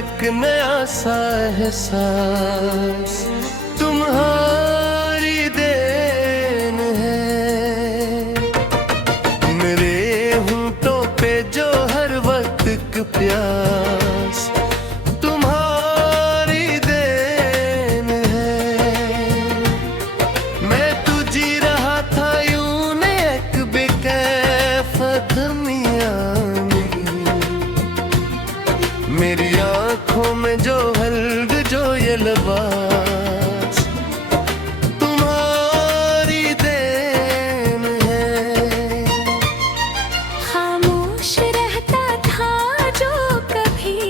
एक नया सा एहसास तुम्हारी देन है। मेरे होंठों पे जो हर वक्त एक प्यास तुम्हारी देन है। मैं तू जी रहा था यूं ने एक बेकैफ दुनिया में। मेरी आंखों में जो हल्क जो ये लिबास तुम्हारी देन है। खामोश रहता था जो कभी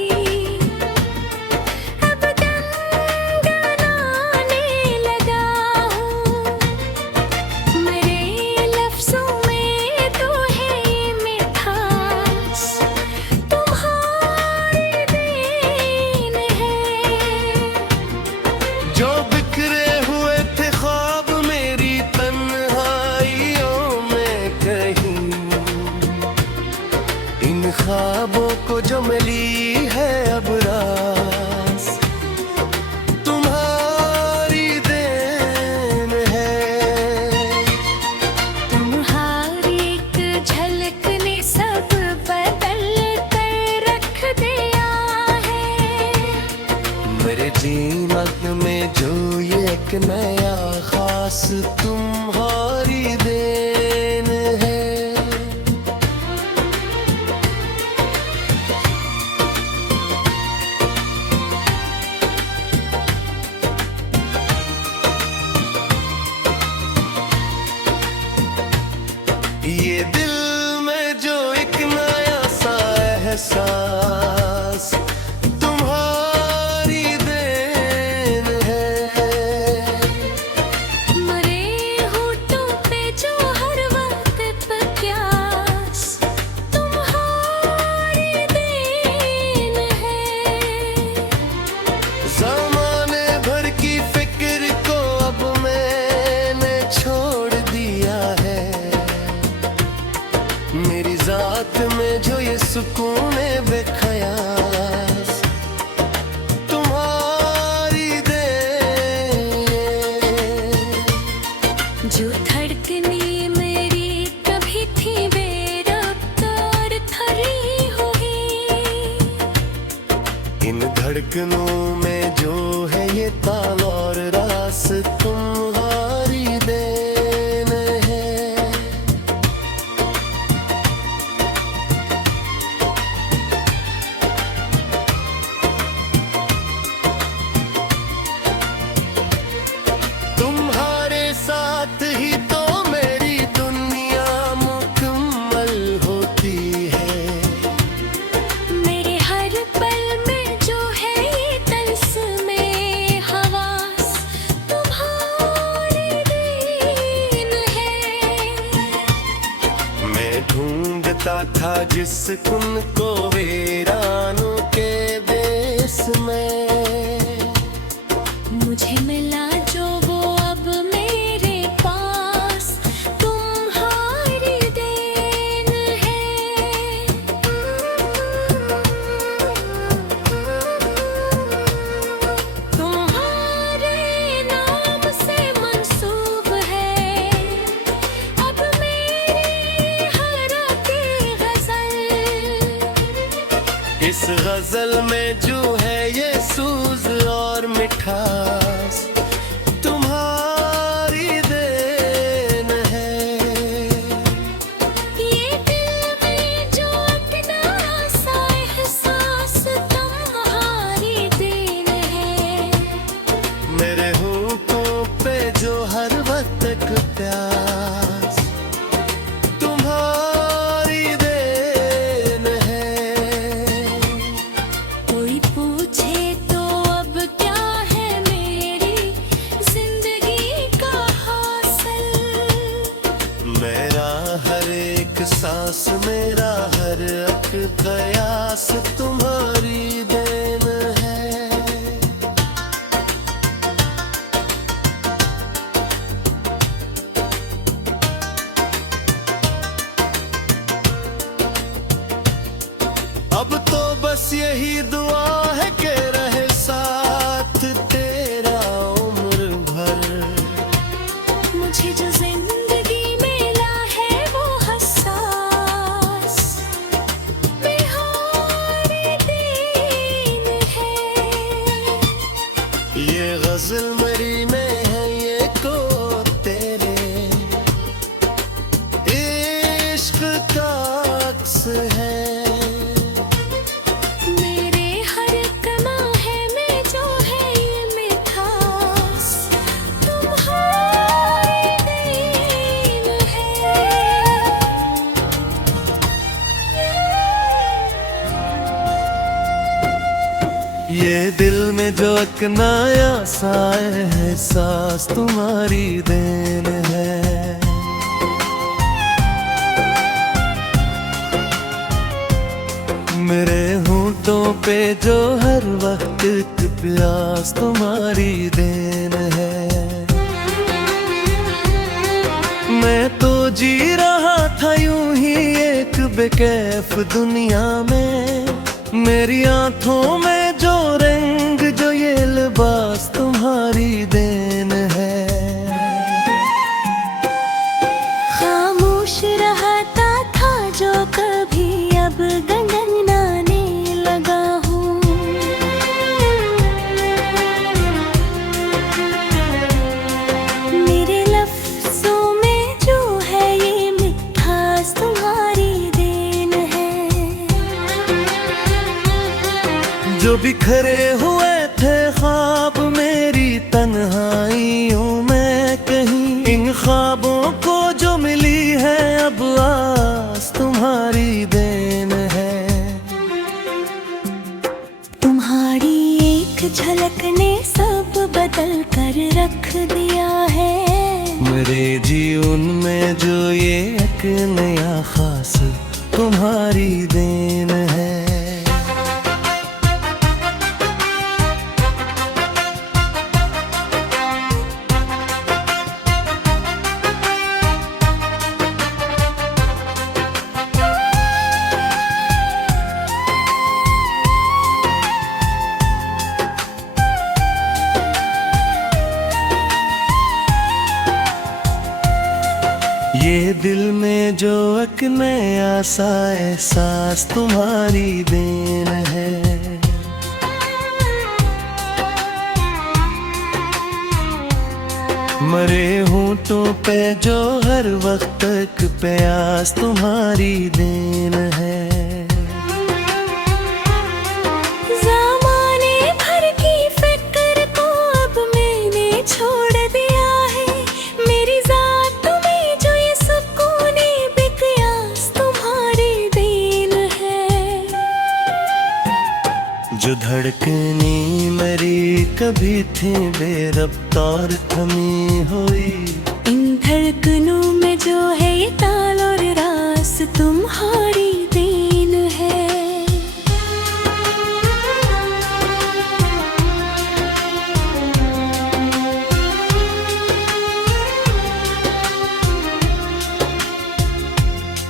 अब गुनगुनाने लगा हूँ। मेरे लफ्जों में तो है ये मिठास तुम्हारी देन है। जो बिखरे हुए थे ख्वाब मेरी तन्हाइयों में कहीं, इन ख्वाबों को जो मिली है अब रास तुम्हारी देन है। तुम्हारी एक झलक ने सब बदल कर रख दिया है। मेरे जीवन में जो ये एक नया खास तुम्हारी देन है। ये दिल में जो एक नया सा एहसास तुम्हारी देन है। मरे होठों पे जो हर वक्त प्यास तुम्हारी देन है। ज़माने भर की फिक्र को अब मैंने छोड़ दिया है। मेरी जात में जो ये सुकून बेख्यास तुम्हारी देन है। जो धड़कने मेरी कभी थी बेरफ्तार थरी हुई। इन धड़कनों में जो है ये ताल और रास तुम्हारी देन है। तुम्हारे साथ ही तो मेरी दुनिया मुकम्मल होती है। मेरे हर पल में जो है ये तल्स्मे हवास तुम्हारी देन है। मैं ढूंढता था जिस सुकून को वीरानों के देश में। मुझे मिला जो वो अब मेरे पास तुम्हारी देन है। तुम्हारे नाम से मंसूब है अब मेरी हर की गजल। इस गजल में जो है ये सूज और मिठास तुम्हारी देन है। ये दिल में जो अपना सा एहसास तुम्हारी देन है। मेरे होठों पे जो हर वक्त एक प्यास तुम्हारी देन है। कोई पूछे तो अब क्या है मेरी जिंदगी का हासिल। मेरा हर एक सांस मेरा हर एक प्रयास तुम्हारी देन है। अब तो बस यही दुआ है कि मुझे जो जिंदगी मिला है वो हसास बिहारी दिन है। ये गजल मेरी में है, ये को तेरे इश्क का अक्स है। मेरे हर कमाहे में जो है ये मिठास तुम्हारी देन है। ये दिल में जो एक नया सा एहसास तुम्हारी देन है। मेरे होंठों पे जो हर वक्त एक प्यास तुम्हारी देन है। मैं तो जी रहा था यूं ही एक बेकैफ दुनिया में, मेरी आंखों में जो रंग जो ये लिबास तुम्हारी देन है। खामोश रहता था जो कभी अब गनगनाने लगा हूँ। मेरे लफ्जों में जो है ये मिठास तुम्हारी देन है। जो बिखरे हुए थे ख्वाब मेरी तन्हाइयों में कहीं, इन ख्वाबों को जो मिली है अब आस तुम्हारी देन है। तुम्हारी एक झलक ने सब बदल कर रख दिया है। मेरे जीवन में जो ये एक नया खास तुम्हारी देन है। ये दिल में जो एक नया सा एहसास तुम्हारी देन है। मरे होंठों पे जो हर वक्त एक प्यास तुम्हारी देन है। ज़माने भर की फिक्र को अब मैंने छोड़ दिया है। मेरी ज़ात में जो ये सुकून बेक़यास तुम्हारी देन है। जो धड़कने मेरी कभी थी बेरफ्तार थमी हुई, इन धड़कनों में जो है ये ताल और रास तुम्हारी देन है।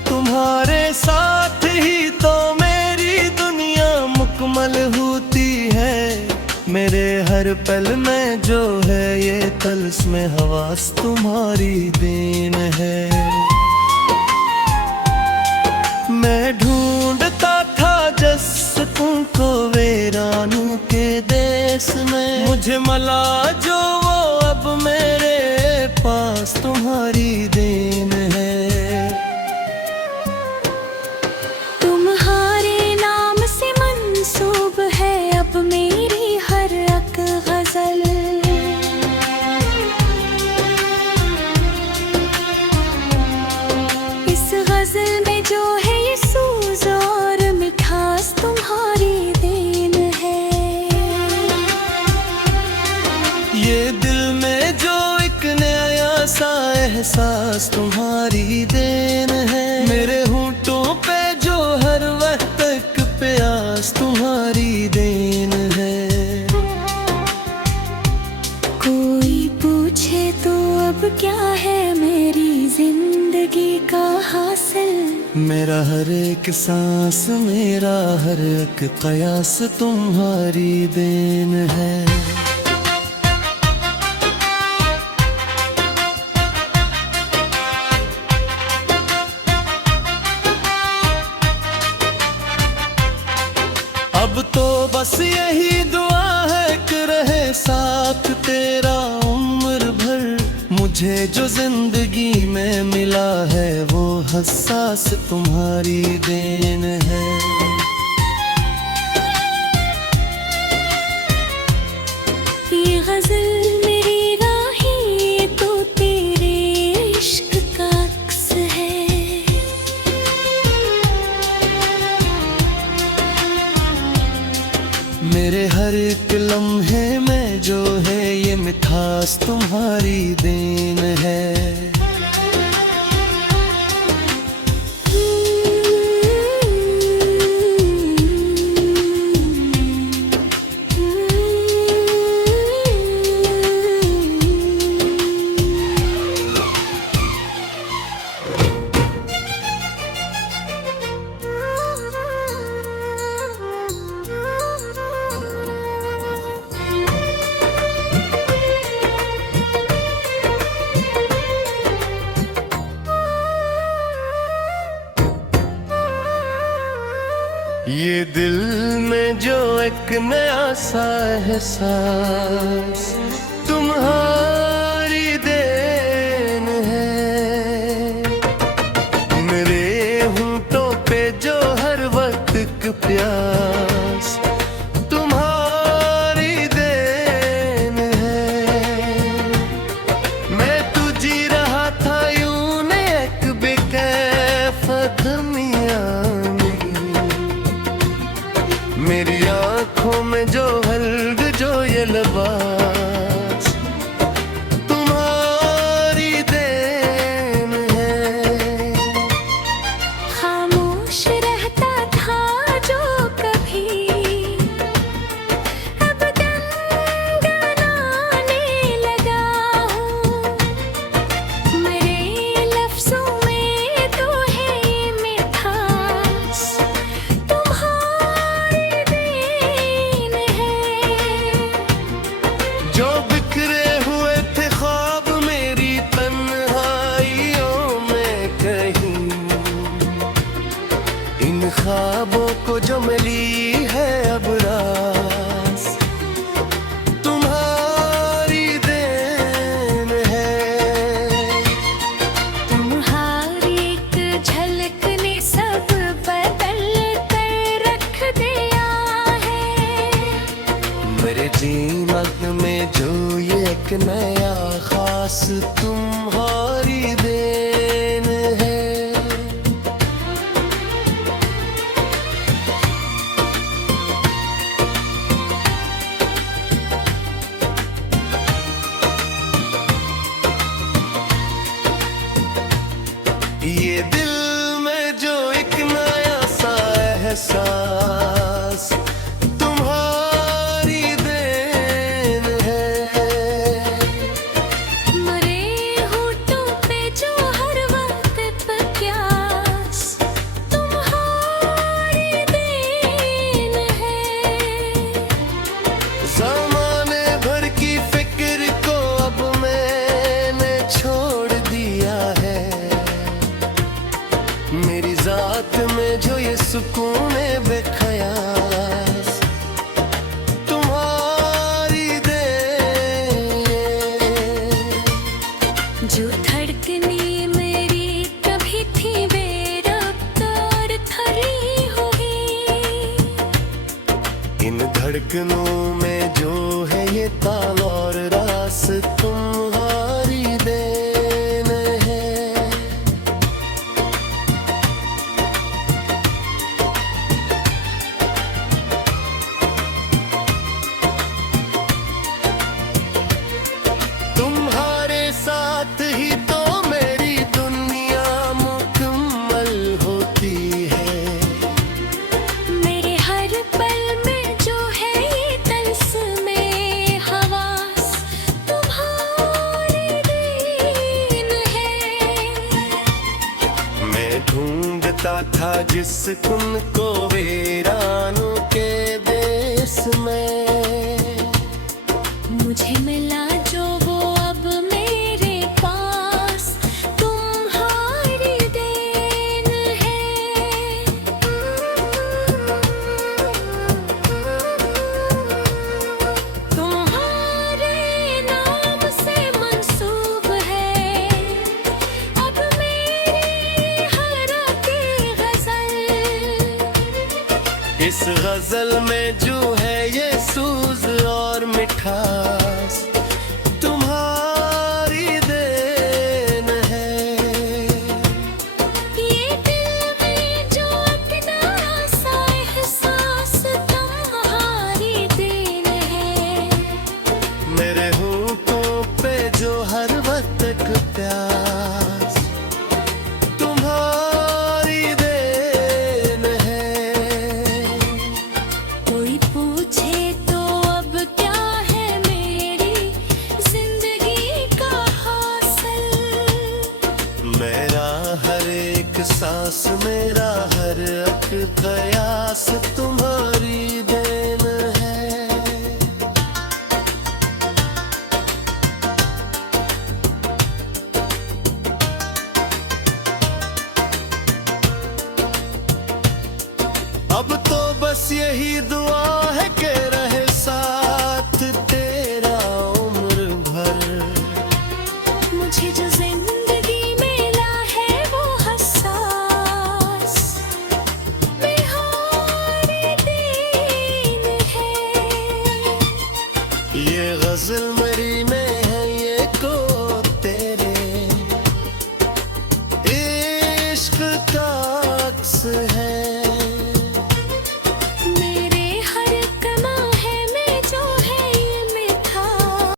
तुम्हारे साथ ही तो मेरी दुनिया मुकम्मल होती है। मेरे हर पल में जो है ये तल्स्मे हवास तुम्हारी देन है। मैं ढूंढता था जस तुमको वीरानों के देश में, मुझे मिला जो वो अब मेरे पास तुम्हारी देन है। तुम्हारे नाम से मंसूब है अब मेरी हर एक गजल। इस गजल में जो है ये सूज और मिठास तुम्हारी देन है। ये दिल में जो एक नया सा एहसास तुम्हारी देन है। मेरे होंठों पे जो हर वक्त एक प्यास तुम्हारी देन है। कोई पूछे तो अब क्या है मेरी जिंदगी का हासिल। मेरा हर एक सांस मेरा हर एक कयास तुम्हारी देन है। जो जिंदगी में मिला है वो हसास तुम्हारी देन है। ये गजल मेरी राही तो तेरे इश्क का अक्स है। मेरे हर एक लम्हे में जो है ये मिठास तुम्हारी देन है। ये दिल में जो एक नया सा एहसास तुम्हारी देन है। मेरे होंठों पे जो हर वक्त एक प्यास तुम्हारी देन है। मैं तू जी रहा था यूं ने एक बेकैफ दुनिया, मेरी आंखों में जो हल्क जो ये लिबास तुम्हारी देन है। खामोश रहता था जो कभी अब गुनगुनाने लगा हूँ। मेरे लफ्जों में तो है ये मिठास जो बिखरे हुए थे ख्वाब मेरी तन्हाइयों में कहीं, इन ख्वाबों को जो मिली है अब रास तुम्हारी देन है। तुम्हारी एक झलक ने सब बदल कर रख दिया है। मेरे जीवन में जो ये एक नया खास तुम्हारी देन है। ये दिल में जो एक नया सा एहसास तुम्हारी देन है। मेरे होठों पे जो हर वक्त प्यास तुम्हारी देन है। ज़माने भर की फिक्र को अब मैंने छोड़ दिया है। मेरी जात में जो ये सुकून बेख्यास तुम्हारी देन है। जो धड़कने मेरी कभी थी बेरफ्तार थरी हुई, इन धड़कनों में जो है ये ताल और रास तुम्हारी देन है। तुम्हारे साथ ही तो मेरी दुनिया मुकम्मल होती है। मेरे हर पल में जो है ये तल्स्मे हवास तुम्हारी देन है। मैं ढूंढता था जिस सुकून को वीरानों के देश में, मुझे मिला जो वो अब मेरे पास तुम्हारी देन है। तुम्हारे नाम से मंसूब है इस गजल में जो है ये सूज और मिठास तुम्हारी देन है। ये दिल में जो अपना सा एहसास तुम्हारी देन है। मेरे होठों पे जो हर वक्त एक प्यास तुम्हारी देन है। कोई पूछे तो अब क्या है मेरी जिंदगी का हासिल। मेरा हर एक सांस मेरा हर एक प्रयास तुम्हारी देन है। अब तो बस यही दुआ